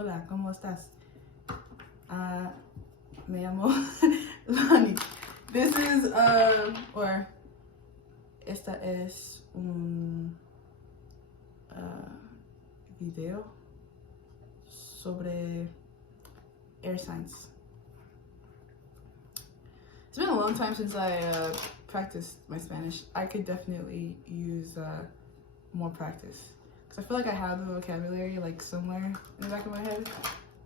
Hola, ¿cómo estás? Me llamo Lonnie. This is, or esta es un video sobre air signs. It's been a long time since I practiced my Spanish. I could definitely use more practice because I feel like I have the vocabulary like somewhere in the back of my head,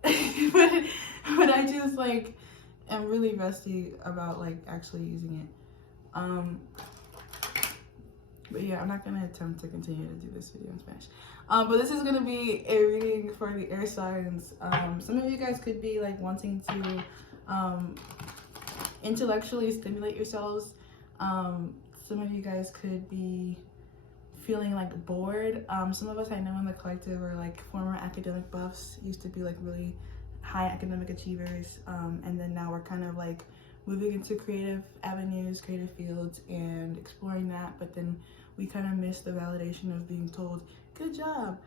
but I just like am really rusty about like actually using it. But yeah, I'm not gonna attempt to continue to do this video in Spanish. But this is gonna be a reading for the air signs. Some of you guys could be like wanting to intellectually stimulate yourselves. Some of you guys could be feeling like bored. Some of us I know in the collective are like former academic buffs, used to be like really high academic achievers, and then now we're kind of like moving into creative avenues, creative fields, and exploring that, but then we kind of miss the validation of being told, good job.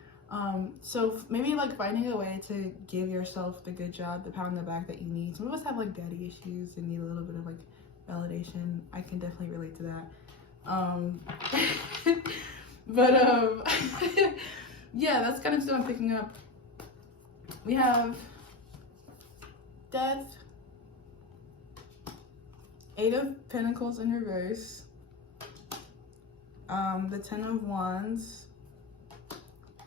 So maybe like finding a way to give yourself the good job, the pat on the back that you need. Some of us have like daddy issues and need a little bit of like validation. I can definitely relate to that. Yeah, that's kind of stuff I'm picking up. We have Death, Eight of Pentacles in reverse, the Ten of Wands,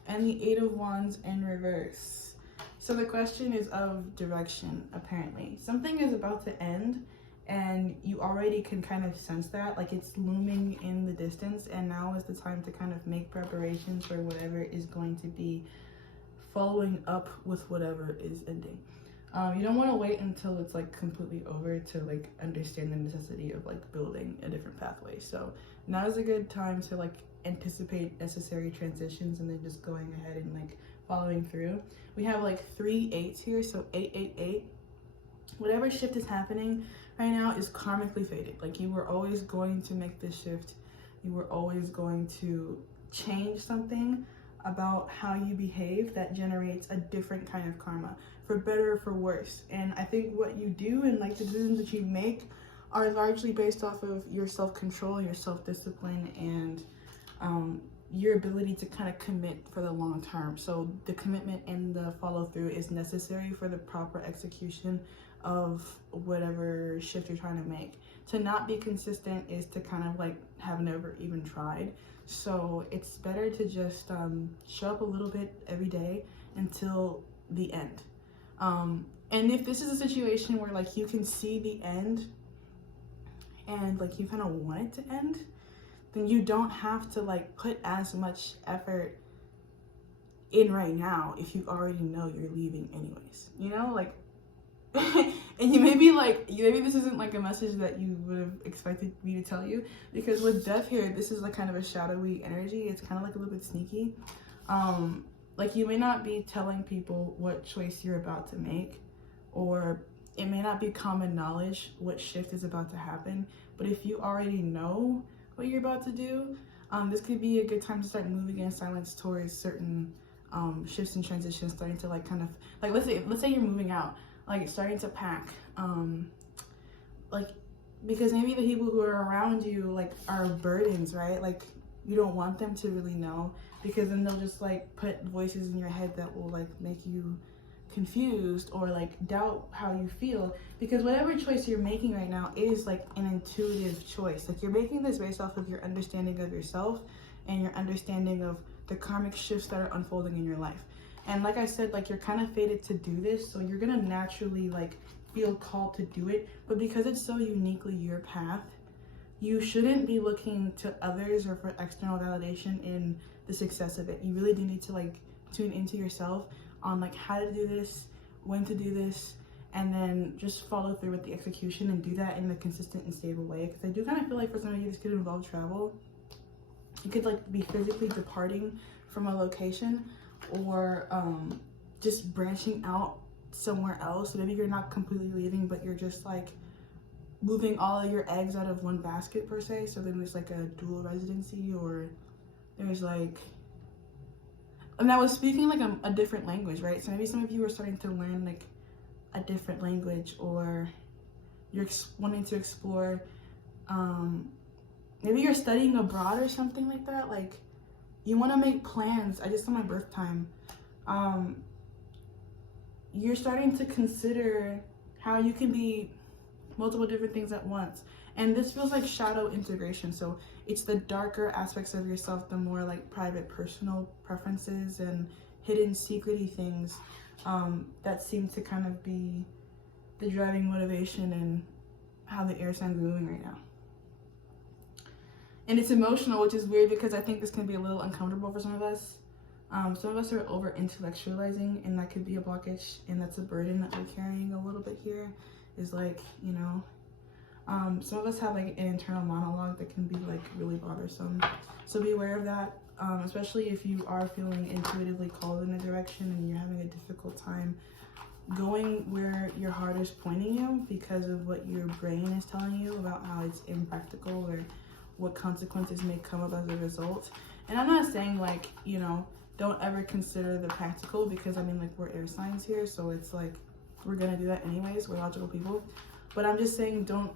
and the Eight of Wands in reverse. So the question is of direction, apparently. Something is about to end, and you already can kind of sense that, like it's looming in the distance, and now is the time to kind of make preparations for whatever is going to be following up with whatever is ending. You don't want to wait until it's like completely over to like understand the necessity of like building a different pathway. So now is a good time to like anticipate necessary transitions and then just going ahead and like following through. We have like 3 8s here, so 888. Whatever shift is happening right now is karmically fated. Like you were always going to make this shift. You were always going to change something about how you behave that generates a different kind of karma, for better or for worse. And I think what you do and like the decisions that you make are largely based off of your self-control, your self-discipline, and your ability to kind of commit for the long term. So the commitment and the follow-through is necessary for the proper execution of whatever shift you're trying to make. To not be consistent is to kind of like have never even tried. So it's better to just show up a little bit every day until the end. And if this is a situation where like you can see the end and like you kind of want it to end, then you don't have to like put as much effort in right now if you already know you're leaving anyways, you know, like and you may be like, maybe this isn't like a message that you would have expected me to tell you, because with Death here, this is like kind of a shadowy energy. It's kind of like a little bit sneaky. Like you may not be telling people what choice you're about to make, or it may not be common knowledge what shift is about to happen, but if you already know what you're about to do, this could be a good time to start moving in silence towards certain shifts and transitions, starting to like kind of like, let's say you're moving out, like starting to pack, like because maybe the people who are around you like are burdens, right? Like you don't want them to really know, because then they'll just like put voices in your head that will like make you confused or like doubt how you feel, because whatever choice you're making right now is like an intuitive choice. Like you're making this based off of your understanding of yourself and your understanding of the karmic shifts that are unfolding in your life. And like I said, like you're kind of fated to do this, so you're gonna naturally like feel called to do it, but because it's so uniquely your path, you shouldn't be looking to others or for external validation in the success of it. You really do need to like tune into yourself on like how to do this, when to do this, and then just follow through with the execution and do that in a consistent and stable way. Because I do kind of feel like for some of you this could involve travel. You could like be physically departing from a location, or just branching out somewhere else. So maybe you're not completely leaving, but you're just like moving all of your eggs out of one basket per se. So then there's like a dual residency, or there's like and I was speaking like a different language, right? So maybe some of you are starting to learn like a different language, or you're wanting to explore, maybe you're studying abroad or something like that. Like you want to make plans. I just saw my birth time. You're starting to consider how you can be multiple different things at once. And this feels like shadow integration. So it's the darker aspects of yourself, the more like private, personal preferences and hidden secrety things that seem to kind of be the driving motivation and how the air signs are moving right now. And it's emotional, which is weird because I think this can be a little uncomfortable for some of us. Some of us are over intellectualizing, and that could be a blockage, and that's a burden that we're carrying a little bit here, is like, you know, some of us have like an internal monologue that can be like really bothersome. So be aware of that, especially if you are feeling intuitively called in a direction and you're having a difficult time going where your heart is pointing you because of what your brain is telling you about how it's impractical or what consequences may come up as a result. And I'm not saying like, you know, don't ever consider the practical, because I mean, like, we're air signs here, so it's like we're gonna do that anyways. We're logical people. But I'm just saying, don't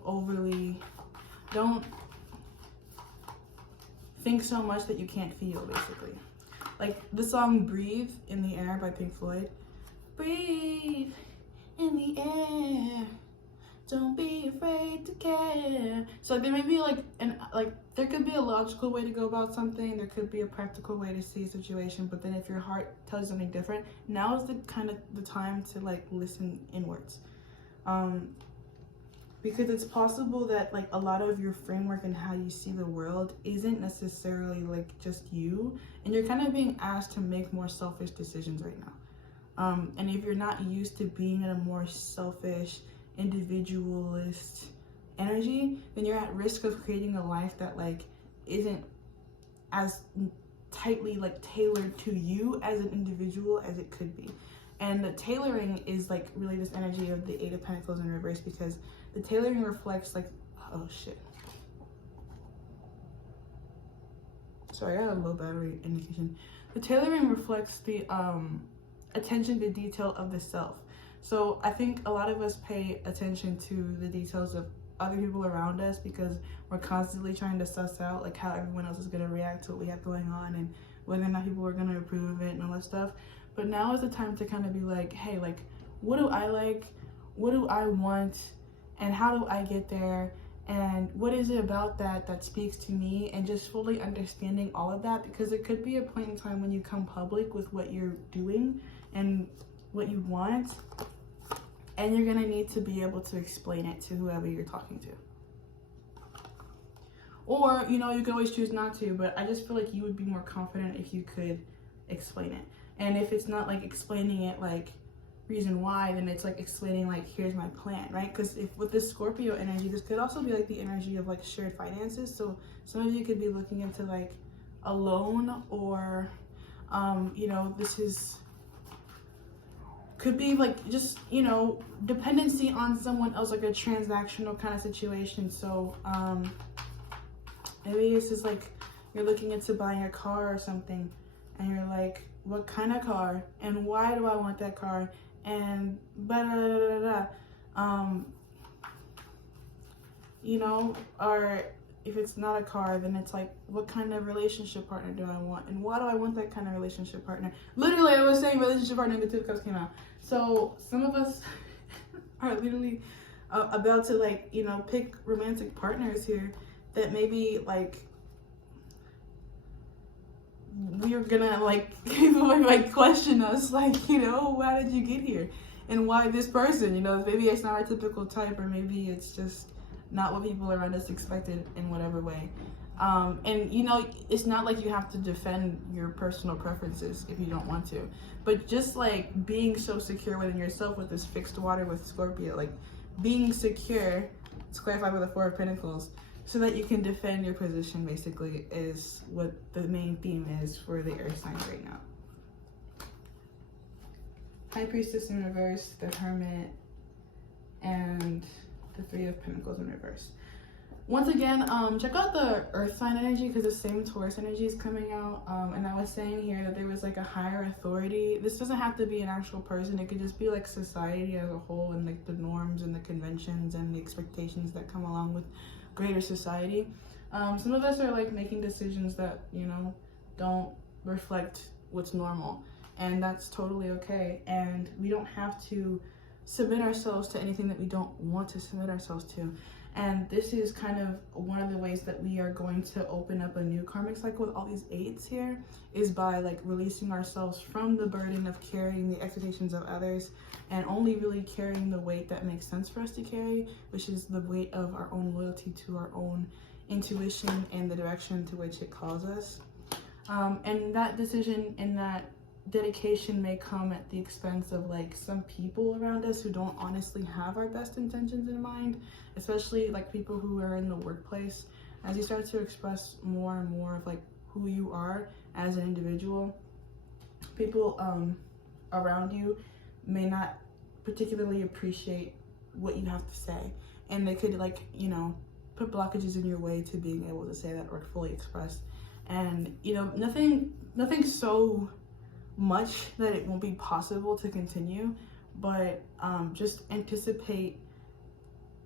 think so much that you can't feel, basically. Like the song Breathe in the Air by Pink Floyd. Breathe in the air, don't be afraid to care. So there may be like there could be a logical way to go about something, there could be a practical way to see a situation, but then if your heart tells you something different, now is the time to like listen inwards. Because it's possible that like a lot of your framework and how you see the world isn't necessarily like just you, and you're kind of being asked to make more selfish decisions right now. And if you're not used to being in a more selfish, individualist energy, then you're at risk of creating a life that like isn't as tightly like tailored to you as an individual as it could be. And the tailoring is like really this energy of the Eight of Pentacles in reverse, because the tailoring reflects like, oh shit, sorry, I got a low battery indication. The tailoring reflects the attention to detail of the self. So I think a lot of us pay attention to the details of other people around us because we're constantly trying to suss out like how everyone else is going to react to what we have going on and whether or not people are going to approve of it and all that stuff. But now is the time to kind of be like, hey, like, what do I like? What do I want? And how do I get there? And what is it about that speaks to me? And just fully understanding all of that, because there could be a point in time when you come public with what you're doing and what you want, and you're gonna need to be able to explain it to whoever you're talking to. Or, you know, you can always choose not to, but I just feel like you would be more confident if you could explain it. And if it's not like explaining it like reason why, then it's like explaining like, here's my plan, right? Because if with this Scorpio energy, this could also be like the energy of like shared finances. So some of you could be looking into like a loan, or you know, this is could be like just, you know, dependency on someone else, like a transactional kind of situation. So maybe this is like you're looking into buying a car or something, and you're like, what kind of car and why do I want that car, and you know. Or if it's not a car, then it's like, what kind of relationship partner do I want, and why do I want that kind of relationship partner? Literally, I was saying relationship partner, the Two of Cups came out. So some of us are literally about to like, you know, pick romantic partners here that maybe like we're gonna like, people might like question us, like, you know, how did you get here and why this person, you know? Maybe it's not our typical type, or maybe it's just not what people around us expected in whatever way. And you know, it's not like you have to defend your personal preferences if you don't want to, but just like being so secure within yourself with this fixed water with Scorpio, like being secure, it's clarified with the Four of Pentacles, so that you can defend your position, basically, is what the main theme is for the earth signs right now. High Priestess in reverse, the Hermit, and the Three of Pentacles in reverse. Once again, check out the earth sign energy because the same Taurus energy is coming out. And I was saying here that there was like a higher authority. This doesn't have to be an actual person. It could just be like society as a whole, and like the norms and the conventions and the expectations that come along with greater society. Some of us are like making decisions that, you know, don't reflect what's normal, and that's totally okay. And we don't have to submit ourselves to anything that we don't want to submit ourselves to. And this is kind of one of the ways that we are going to open up a new karmic cycle with all these 8s here, is by like releasing ourselves from the burden of carrying the expectations of others and only really carrying the weight that makes sense for us to carry, which is the weight of our own loyalty to our own intuition and the direction to which it calls us. And that decision and that dedication may come at the expense of like some people around us who don't honestly have our best intentions in mind, especially like people who are in the workplace. As you start to express more and more of like who you are as an individual, people around you may not particularly appreciate what you have to say, and they could like, you know, put blockages in your way to being able to say that or fully express. And you know, nothing so much that it won't be possible to continue, but just anticipate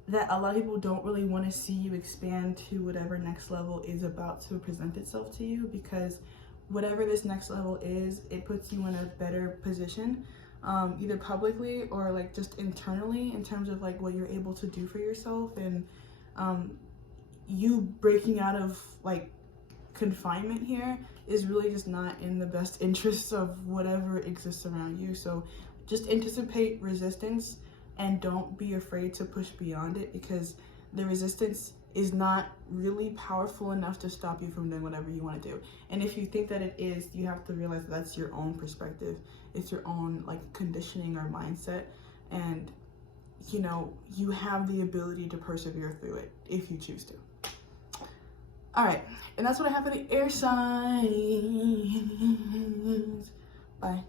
that a lot of people don't really want to see you expand to whatever next level is about to present itself to you, because whatever this next level is, it puts you in a better position, either publicly or like just internally, in terms of like what you're able to do for yourself, and you breaking out of like confinement here is really just not in the best interests of whatever exists around you. So just anticipate resistance and don't be afraid to push beyond it, because the resistance is not really powerful enough to stop you from doing whatever you want to do. And if you think that it is, you have to realize that that's your own perspective. It's your own like conditioning or mindset, and you know, you have the ability to persevere through it if you choose to. All right, and that's what I have for the air signs. Bye.